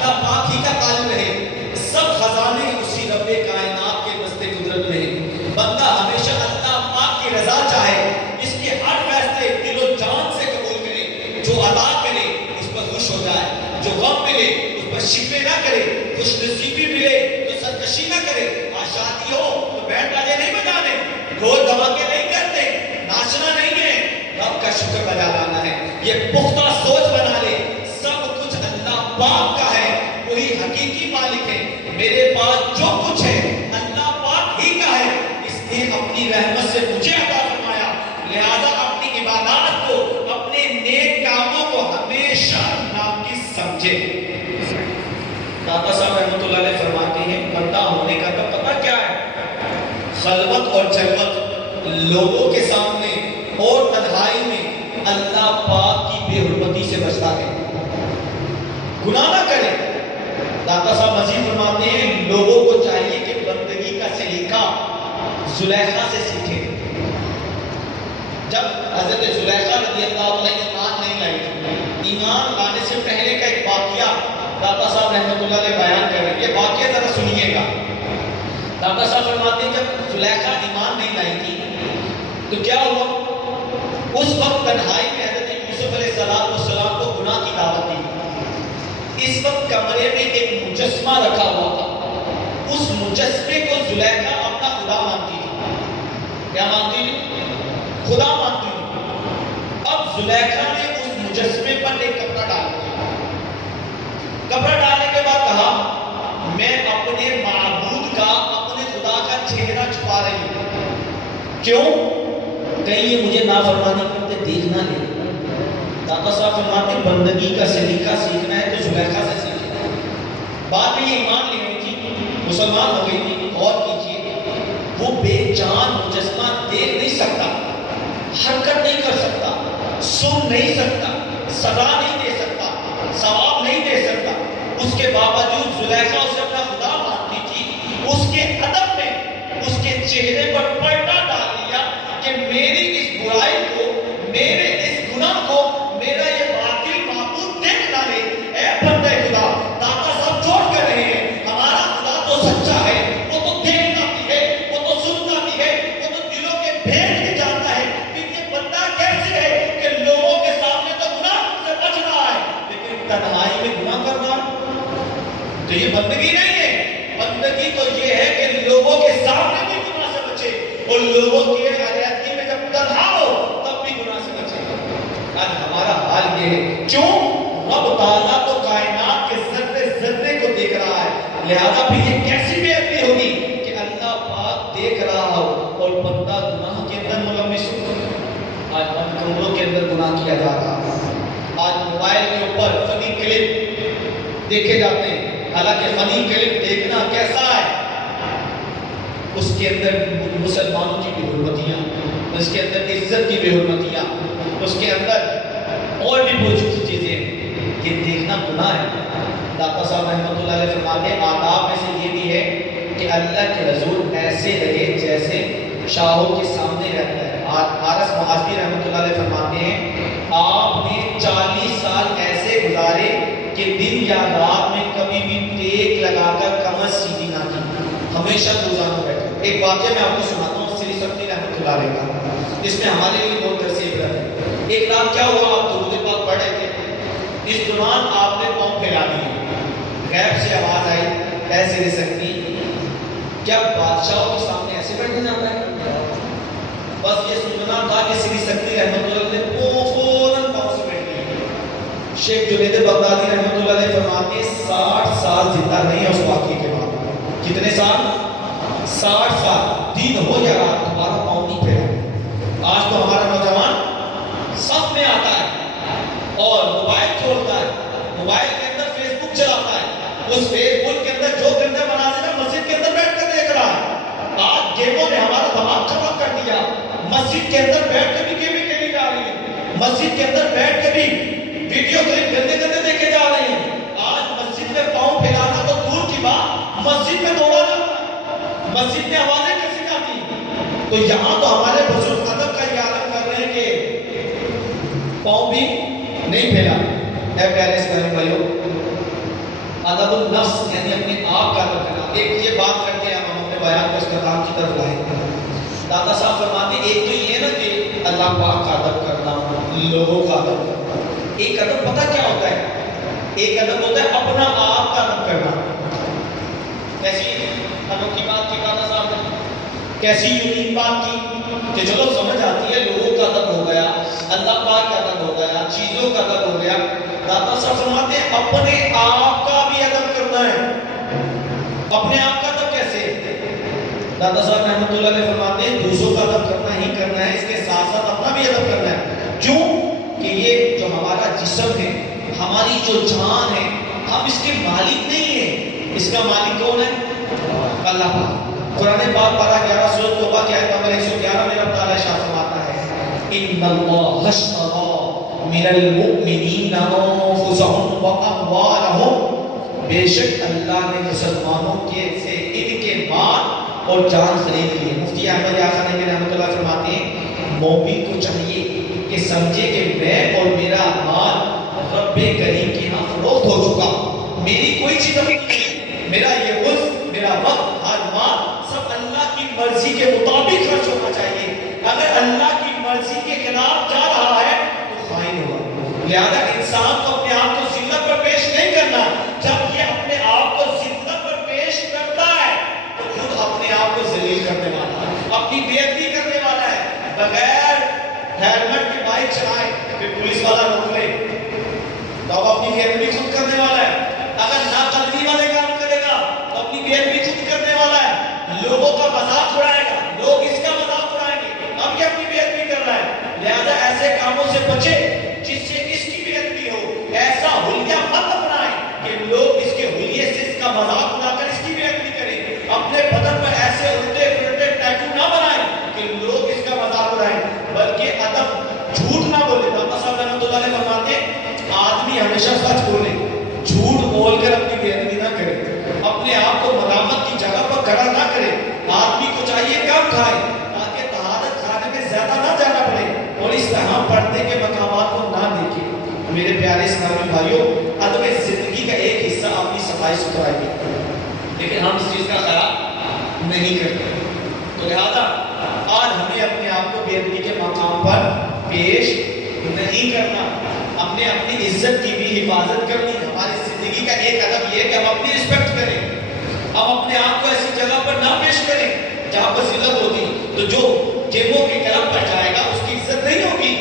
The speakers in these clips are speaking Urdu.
اللہ پاک ہی کا قالب رہے، سب خزانے اسی رب کائنات کے دست قدرت میں ہیں۔ بندہ ہمیشہ اللہ پاک کی رضا چاہے، اس کے ہر فیصلے دل و جان سے قبول کرے، جو عطا کرے اس پر خوش ہو جائے، جو غم ملے اس پر شکوے نہ کرے، خوش نصیبی ملے تو سرکشی نہ کرے۔ آج شادی ہو تو بینڈ باجے نہیں بجانے، ڈھول دھماکے نہیں کرتے، ناچنا نہیں ہے، رب کا شکر بجا لانا ہے۔ یہ پختہ سوچ بنا لے، سب کچھ اللہ پاک کا ہے، وہی حقیقی مالک ہے۔ میرے پاس جو کچھ ہے اللہ پاک ہی کا ہے، اس نے اپنی رحمت سے مجھے عطا فرمایا، لہذا اپنی عبادات کو، اپنے نیک کاموں کو ہمیشہ ناقص سمجھے۔ داتا صاحب رحمۃ اللہ علیہ فرماتے ہیں بندہ ہونے کا تو پتہ کیا ہے؟ خلوت اور جلوت، لوگوں کے سامنے اور تنہائی میں اللہ پاک کی بے حرمتی سے بچتا ہے، گناہ نہ کرے۔ داتا صاحب مزید فرماتے ہیں لوگوں کو چاہیے کہ بندگی کا سلیقہ زلیخا سے سیکھے۔ جب حضرت زلیخا رضی اللہ عنہ ایمان نہیں لائی تھی، ایمان لانے سے پہلے کا ایک واقعہ داتا صاحب رحمۃ اللہ علیہ بیان کر رہے ہیں، یہ واقعہ ذرا سنیے گا۔ داتا صاحب فرماتے ہیں جب زلیخا ایمان نہیں لائی تھی تو کیا ہوا؟ اس وقت تنہائی میں حضرت یوسف علیہ السلام کو گناہ کی دعوت دی۔ اس وقت کمرے میں ایک مجسمہ رکھا ہوا تھا، اس مجسمے کو زلیخا اپنا خدا مانتی تھی۔ کیا مانتی تھی؟ خدا مانتی تھی۔ اب زلیخا نے اس مجسمے پر ایک کپڑا ڈال دیا۔ کپڑا ڈالنے کے بعد کہا میں اپنے معبود کا، اپنے خدا کا چہرہ چھپا رہی ہوں، کیوں؟ کہیں یہ مجھے نافرمانی کرتے دیکھ نہ لے۔ داتا صاحب فرماتے بندگی کا سلیقہ سیکھنا ہے تو زلیخا سے سیکھنا ہے۔ بعد میں یہ ایمان لے گئی تھی، مسلمان ہو گئی تھی۔ غور کیجیے، وہ بے جان مجسمہ دیکھ نہیں سکتا، حرکت نہیں کر سکتا، سن نہیں سکتا، صدا نہیں دے سکتا، ثواب نہیں دے سکتا، اس کے باوجود زلیخا اسے اپنا خدا مانتی تھی۔ اس کے ادب میں اس کے چہرے پر پردہ ڈال دیا کہ میری اس برائی کو، میرے اس گناہ کو میرا یہ باطل معبود دیکھ نہ لے۔ اے بندے خدا، داتا صاحب جوڑ کر رہے ہیں، ہمارا خدا تو سچا ہے، وہ تو دیکھنا بھی ہے، وہ تو سننا بھی ہے، وہ تو دلوں کے بھید بھی جانتا ہے۔ پھر یہ بندہ کیسے ہے کہ لوگوں کے سامنے تو گناہ سے بچ رہا ہے لیکن تنہائی میں گناہ کر رہا ہے؟ تو یہ بندگی نہیں ہے۔ بندگی تو یہ ہے کہ لوگوں کے سامنے بھی گناہ سے بچے اور لوگوں کی علیحدگی میں جب تنہا ہو تب بھی گناہ سے بچے۔ آج ہمارا حال یہ ہے، کیوں؟ رب تعالیٰ تو کائنات کے ذرے ذرے کو دیکھ رہا ہے، لہذا بھی یہ کیسی بے ادبی ہوگی کہ اللہ پاک دیکھ رہا ہو اور بندہ گناہ کے اندر ملوث ہو۔ آج ہم کمروں کے اندر گناہ کیا جا رہا ہے، آج موبائل کے اوپر فنی کلپ دیکھے جاتے ہیں، حالانکہ فنی کلپ دیکھنا کیسا ہے؟ اس کے اندر مسلمانوں کی بے حرمتیاں، اس کے اندر عزت کی بے حرمتیاں، اس کے اندر اور بھی بہت سی چیزیں ہیں، یہ دیکھنا گناہ ہے۔ داتا صاحب رحمۃ اللہ علیہ فرماتے ہیں آداب میں سے یہ بھی ہے کہ اللہ کے رسول ایسے رہے جیسے شاہوں کے سامنے رہتا ہے۔ حارث معاذی رحمۃ اللہ علیہ فرماتے ہیں آپ نے 40 سال ایسے گزارے کہ دن یا رات میں کبھی بھی ٹیک لگا کر کمر سیدھی نہ کی، ہمیشہ روزانہ بیٹھے۔ ایک واقعہ میں آپ کو سناتا ہوں سری سکتی رحمۃ اللہ علیہ کا، جس میں ہمارے لیے بہت درس عبرت ہے۔ ایک رات کیا ہوا، آپ درود پاک پڑھ رہے تھے، اس دوران آپ نے پاؤں پھیلا دیے، غیب سے آواز آئی اے سری سکتی کیا بادشاہوں کے سامنے ایسے بیٹھا جاتا ہے؟ بس یہ سننا تھا کہ سری سکتی رحمۃ اللہ علیہ فوراً پاؤں سے بیٹھ گئی۔ شیخ جنید بغدادی رحمۃ اللہ علیہ فرماتے ہیں 60 سال زندہ نہیں ہے اس واقعے کے بعد۔ کتنے سال؟ 60 سال، دن ہو یا رات دوبارہ پاؤں نہیں پھیلا۔ آج تو ہمارا نوجوان صف میں آتا ہے اور موبائل کھولتا ہے، موبائل کے اندر فیس بک چلاتا ہے، اس فیس بک کے اندر جو گندے مناظر ہے مسجد کے اندر بیٹھ کر دیکھ رہا ہے۔ آج گیموں نے ہمارا دماغ خراب کر دیا، مسجد کے اندر بیٹھ کے بھی گیمیں کھیلی جا رہی ہے، مسجد کے اندر بیٹھ کے بھی ویڈیو کلپ گندے گندے دیکھے جا رہے ہیں۔ آج مسجد میں پاؤں پھیلانا تو دور کی بات، مسجد میں دوڑا جاتا ہے، مسجد میں آوازیں کیسے جاتی ہیں؟ تو یہاں تو ہمارے بزرگ ادب کا یہ عالم کر رہے ہیں کہ پاؤں بھی نہیں پھیلا۔ اے پیارے اسلامی بھائیوں، ادب النفس یعنی اپنے آپ کا ادب کرنا. ایک یہ بات کر کے ہم اپنے بیان کو اختتام کی طرف لائیں. داتا صاحب فرماتے ہیں ایک تو یہ ہے نا کہ اللہ پاک کا ادب کرنا, لوگوں کا ادب کرنا. ایک ادب پتہ کیا ہوتا ہے؟ ایک ادب ہوتا ہے اپنا آپ کا ادب کرنا. کیسی انوکھی بات کی داتا صاحب نے, کیسی یونیک بات کی کہ چلو سمجھ آتی ہے لوگوں کا ادب ہو گیا, اللہ پاک کا ادب ہو گیا, چیزوں کا ادب ہو گیا. داتا صاحب فرماتے ہیں اپنے آپ کا بھی ادب کرنا ہے. اپنے آپ کا ادب کیسے؟ داتا صاحب رحمۃ اللہ علیہ فرماتے ہیں دوسروں کا ادب کرنا ہی کرنا ہے, اس کے ساتھ ساتھ اپنا بھی ادب کرنا ہے. کیوں کہ یہ جو ہمارا جسم ہے, ہماری جو جان ہے, ہم اس کے مالک نہیں ہیں. اس کا مالک کون ہے؟ اللہ پاک. قرآن پاک پارہ 11 سورۃ توبہ کی آیت نمبر 111 میں رب تعالیٰ ارشاد فرماتا ہے ان اللہ اشتری من المؤمنین انفسهم واموالهم, بے شک اللہ نے مسلمانوں کے سے ان کے مال اور جان خرید لیے. مفتی احمد یاسر نبی رحمۃ اللہ فرماتے ہیں مومن کو چاہیے کہ سمجھے کہ میں اور میرا مال رب کریم کے ہاں فروخت ہو چکا. میری کوئی چیز ابھی نہیں, میرا یہ وقت, میرا وقت اور مال سب اللہ کی مرضی کے مطابق خرچ ہونا چاہیے. اگر اللہ کی مرضی کے خلاف جا رہا ہے تو خائن ہوگا. لہذا انسان کو اپنے آپ کو ذلت پر پیش نہیں کرنا. جب یہ اپنے آپ کو ذلت پر پیش کرتا ہے تو خود اپنے آپ کو ذلیل کرنے والا ہے, اپنی بے عزتی کرنے والا ہے. بغیر ہیلمٹ کے بائک چلائے پھر پولیس والا روک لے تو اب اپنی بے عزتی خود کرنے والا ہے. اگر ناقدری والے کام کرے گا تو اپنی بے عزتی خود کرنے والا ہے. لوگوں کا مذاق اڑائے گا, لوگ اس کا مذاق اڑائیں گے, اب یہ اپنی بے عزتی کر رہا ہے. لہذا ایسے کاموں سے بچے جس سے اس کی بے عزتی ہو. ایسا حلیہ مت اپنائیں کہ لوگ اس کے حلیے سے اس کا مذاق اڑا کر اس کی بے عزتی کریں. اپنے بدن پر ایسے الٹے پھرتے ٹیٹو نہ بنائیں کہ لوگ اس کا مذاق اڑائیں, بلکہ ادب جھوٹ نہ بولے. داتا صاحب رحمۃ اللہ علیہ فرماتے ہیں آدمی ہمیشہ سچ بولے, جھوٹ بول کر اپنی بے عزتی نہ کرے, اپنے آپ کو ملامت کی جگہ پر کھڑا نہ کرے. آدمی کو چاہیے کم کھائے تاکہ طہارت کھانے میں زیادہ نہ جانا پڑے اور اس طرح پردے کے مقامات کو نہ دیکھے. میرے پیارے اسلامی بھائیوں, ادب زندگی کا ایک حصہ اپنی صفائی ستھرائی ہے, لیکن ہم اس چیز کا خیال نہیں کرتے. تو لہذا آج ہمیں اپنے آپ کو بے ادبی کے مقام پر پیش نہیں کرنا, ہم نے اپنی عزت کی بھی حفاظت کرنی. ہماری زندگی کا ایک ادب یہ ہے کہ ہم اپنی رسپیکٹ کریں, ہم اپنے آپ کو ایسی جگہ پر نہ پیش کریں جہاں پر ذلت ہوتی. تو جو جیبوں کے کلب پر جائے گا اس کی عزت نہیں ہوگی,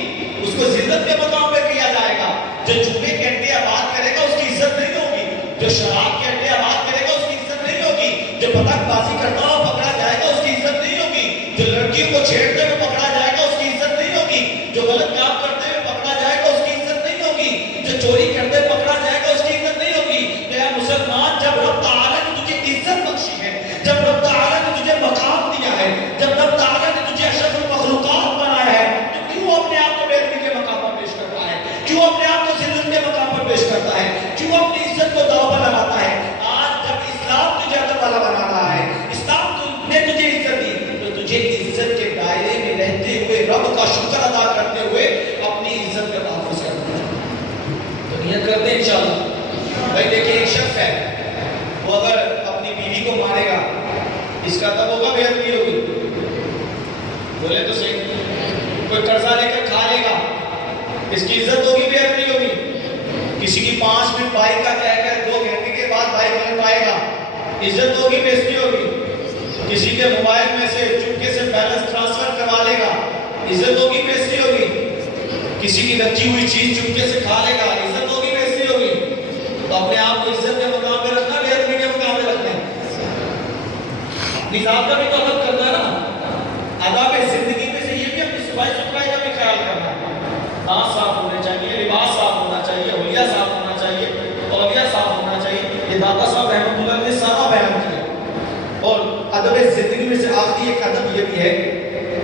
اس کو ذلت کے مقام پہ کیا جائے گا. جو چوہے کے انڈے آباد کرے گا اس کی عزت نہیں ہوگی, جو شراب کے انڈے آباد کرے گا اس کی عزت نہیں ہوگی, جو پتنگ بازی کرتا ہوا پکڑا جائے گا اس کی عزت نہیں ہوگی, جو لڑکیوں کو چھیڑتے ہوئے پکڑا جائے گا اس کی عزت نہیں ہوگی, جو غلط کام کرتے ہوئے پکڑا جائے گا اس کی عزت نہیں ہوگی, جو چوری کرتے ہوئے پکڑا جائے گا اس کی عزت نہیں ہوگی. میرا مسلمان, جب رب تعالیٰ نے تجھے عزت بخشی ہے, جب رب تعالیٰ نے تجھے مقام دیا ہے, جب رب تعالیٰ نے تجھے اشرف المخلوقات بنایا ہے, تو کیوں اپنے آپ کو بے عزتی کے مقام پر پیش کرتا ہے, کیوں اپنے آپ کو ذلت کے مقام پر پیش کرتا ہے, کیوں اپنی عزت کو داؤ پر لگاتا ہے؟ آج جب اسلام تجھے ادب والا بنا رہا ہے, اسلام نے تجھے عزت دی, تو تجھے عزت کے دائرے میں رہتے ہوئے رب کا شکر ادا کرتے ہوئے اپنی عزت کا تحفظ کرنا ہے. تو نیت کرتے ہیں انشاءاللہ. بھائی دیکھیں ایک شخص ہے, وہ اگر اپنی بیوی کو مارے گا اس کا ادب ہوگا, بے ادبی ہوگی؟ بولے تو صحیح. کوئی قرضہ لے کر کھا لے گا اس کی عزت ہوگی, بے ادبی ہوگی؟ کسی کی 5 منٹ بائک کا کہہ کر 2 گھنٹے کے بعد بائک مل پائے گا, عزت ہوگی, بے عزتی ہوگی؟ کسی کے موبائل میں سے چپکے سے بیلنس ٹرانسفر کروا لے گا, عزت ہوگی, بے عزتی ہوگی؟ کسی کی رکھی ہوئی چیز چپکے سے کھا لے گا, عزت ہوگی, بے عزتی ہوگی؟ تو اپنے آپ کو عزت کے مقام پہ رکھنا, بے ادبی کے مقام پہ رکھنا ہے. اپنی ذات کا بھی تو ادب کرنا ہے نا. آداب زندگی میں سے یہ بھی اپنی صفائی ستھرائی کا بھی خیال کرنا ہے. دانت صاف ہونے چاہیے, لباس صاف ہونا چاہیے, حلیہ صاف ہونا چاہیے, تولیہ صاف ہونا چاہیے. یہ داتا صاحب رحمۃ اللہ نے سارا بیان کیا. اور ادب زندگی میں سے آخری ایک ادب یہ بھی ہے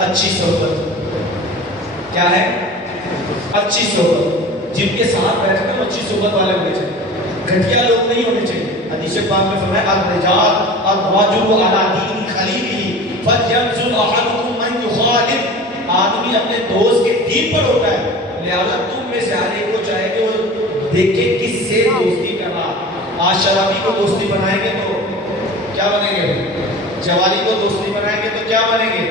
اچھی صحبت. کیا ہے؟ اچھی صحبت. جن کے ساتھ بیٹھ کر اچھی صحبت والے ہونے چاہیے, گھٹیا لوگ نہیں ہونے چاہیے. حدیث پاک میں فرمایا الرجال الرجل علی دین خلیلہ فلینظر احدکم من یخالف. آدمی اپنے دوست کے دین پر ہوتا ہے, لہذا تم میں سے ہر ایک کو چاہے کہ وہ دیکھے کس سے دوستی کر رہا. آج شرابی کو دوستی بنائیں گے تو کیا بنیں گے؟ جوالی کو دوستی بنائیں گے تو کیا بنیں گے؟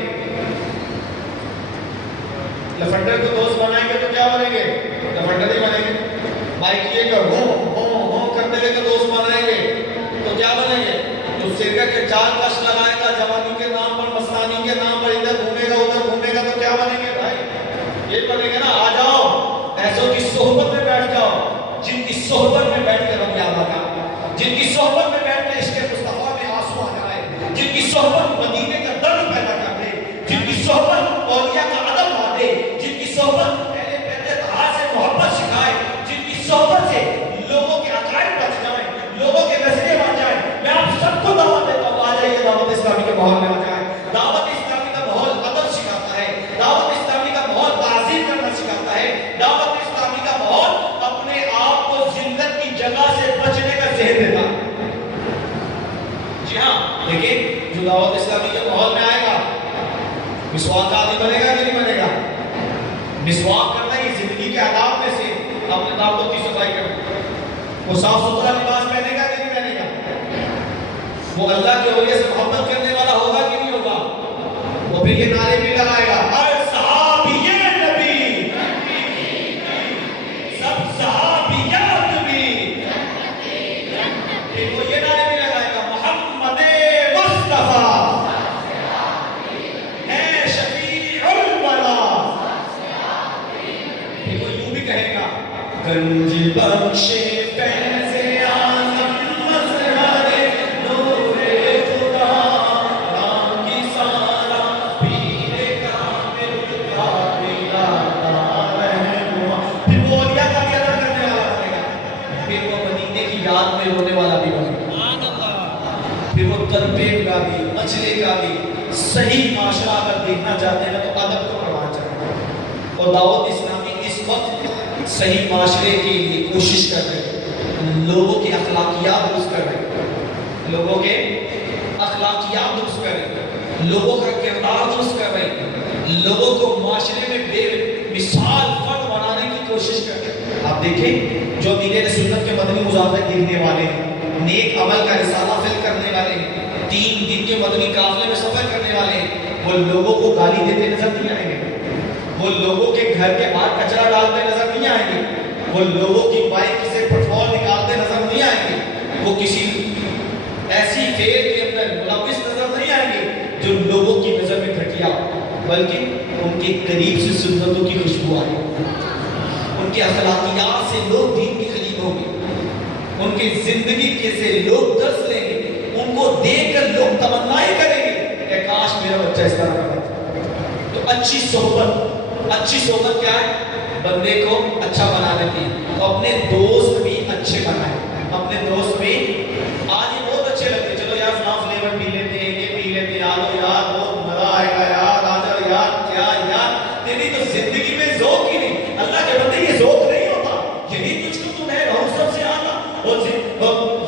لفنڈر کو دوست بنائیں گے تو کیا بنیں گے؟ لفنڈر ہی بنیں گے۔ مائکیے کا ہوں کرتے ہوئے دوست بنائیں گے تو کیا بنیں گے؟ جو سرکہ کے چار کش لگائے گا جوانی کے نام پر، مستانی کے نام پر، ادھر گھومے گا ادھر گھومے گا تو کیا بنیں گے بھائی؟ یہ بنیں گے نا۔ آ جاؤ ایسوں کی صحبت میں بیٹھ جاؤ جن کی صحبت میں بیٹھ کے رب یاد آ جائے، جن کی صحبت میں بیٹھ کے عشق مصطفیٰ میں آنسو آ جائے، جن کی صحبت مدینے کا درد پیدا کر دے، جن کی صحبت اولیاء کا ادب لا دے، جن کی صحبت پہلے طہا سے محبت سکھائے، جن کی صحبت سے لوگوں کے عقائد بچ جائیں، لوگوں کے نظریے بچ جائیں۔ میں آپ سب کو دعوت دیتا ہوں، آ جائیے دعوت اسلامی کے ماحول میں آ جائیں۔ دعوت اسلامی کا ماحول ادب سکھاتا ہے، دعوت اسلامی کا ماحول تعظیم کرنا سکھاتا ہے، دعوت اسلامی کا ماحول اپنے آپ کو ذلت کی جگہ سے بچنے کا ذہن دیتا ہے۔ جی ہاں، لیکن جو دعوت اسلامی کے ماحول میں آئے گا مسواک کا عادی بنے گا کہ نہیں بنے گا؟ مسواک کرنا ہی زندگی کے آداب میں سے اپنے دانتوں کی صفائی کرنا۔ وہ صاف ستھرا لباس پہنے گا کہ نہیں پہنے گا؟ وہ اللہ کے اولیاء سے محبت کرنے والا ہوگا کہ نہیں ہوگا؟ وہ پھر یہ نعرے بھی لگائے گا، ہر صحابی نبی، سب صحابیات بھی، پھر وہ یہ نعرے بھی لگائے گا، محمد مصطفیٰ ہے شفیع الورا، پھر وہ یوں بھی کہے گا، گنج بخش فیض اعظم مظہر نور خدا راگی سارا پیر کامل کامل رہنما۔ پھر وہ اولیاء کا بھی ادا کرنے والا بنے گا، پھر وہ مدینے کی یاد میں رونے والا بھی بنے گا، پھر وہ تربیت کا بھی مچلے کا بھی صحیح معاشرہ اگر دیکھنا چاہتے ہیں تو ادب کو پڑھانا چاہتے ہیں۔ اور دعوت اسلامی اس وقت صحیح معاشرے کے لیے کوشش کر رہے ہیں، لوگوں کی اخلاقیات درست کر رہے ہیں، لوگوں کے اخلاقیات درست کر رہے ہیں، لوگوں کا کردار درست کر رہے ہیں، لوگوں کو معاشرے میں بے مثال فرد بنانے کی کوشش کر رہے ہیں۔ آپ دیکھیں جو امیر سنت کے مدنی مظاہرے دیکھنے والے ہیں، نیک عمل کا رسالہ فل کرنے والے ہیں، 3 دن کے مدنی قافلے میں سفر کرنے والے ہیں، وہ لوگوں کو گالی دیتے نظر نہیں آئیں گے، وہ لوگوں کے گھر کے باہر کچرا ڈالتے نظر نہیں آئیں گے، وہ لوگوں کی بائک سے پٹرول نکالتے نظر نہیں آئیں گے، وہ کسی ایسی فعل کے اندر ملوث نظر نہیں آئیں گے جو لوگوں کی نظر میں گھٹیا ہو، بلکہ ان کے قریب سے سنتوں کی خوشبو آئے، ان کے اخلاقیات سے لوگ دین کے قریب ہوں گے، ان کی زندگی کے سے لوگ درس لیں گے، ان کو دیکھ کر لوگ تمنائیں کریں گے کہ کاش میرا بچہ اس طرح کا ہوتا۔ تو اچھی صحبت کیا ہے؟ بندے کو اچھا بنا دیتی ہے۔ تو اپنے دوست بھی اچھے بنائیں، اپنے دوست بھی آج یہ بہت اچھے لگتے، چلو یار فلاں فلیور پی لیتے ہیں، یہ پی لیتے ہیں، آلو یار بہت مزہ آئے گا یار، آ جاؤ یار، کیا یار تیری تو زندگی میں ذوق ہی نہیں۔ اللہ کے بندے یہ ذوق نہیں ہوتا، یہی تجھ کو تمہیں رہو سب سے اعلیٰ،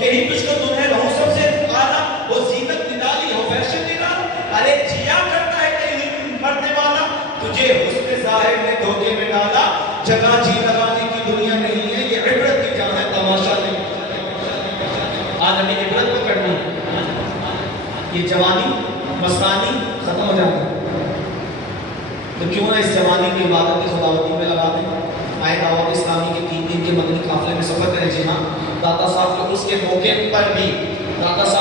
یہی تجھ کو تمہیں رہو سب سے اعلیٰ، وہ زینت نکالی ہو فیشن نکال، ارے جیا کرتا ہے کہیں مرنے والا، تجھے حسن ظاہر نے دھوکے میں ڈالا، جگہ جی لگانے کی دنیا نہیں ہے، یہ عبرت کی جان ہے، تماشا نہیں۔ آج ہمیں عبرت کو کرنی ہے، یہ جوانی مستانی ختم ہو جاتی ہے، تو کیوں نہ اس جوانی کی عبادت کی خداوندی میں لگا دیں۔ آئے دعوت اسلامی کے 3 دن کے مدنی قافلے میں سفر کریں۔ جی ہاں، داتا صاحب کے اس کے موقع پر بھی داتا صاحب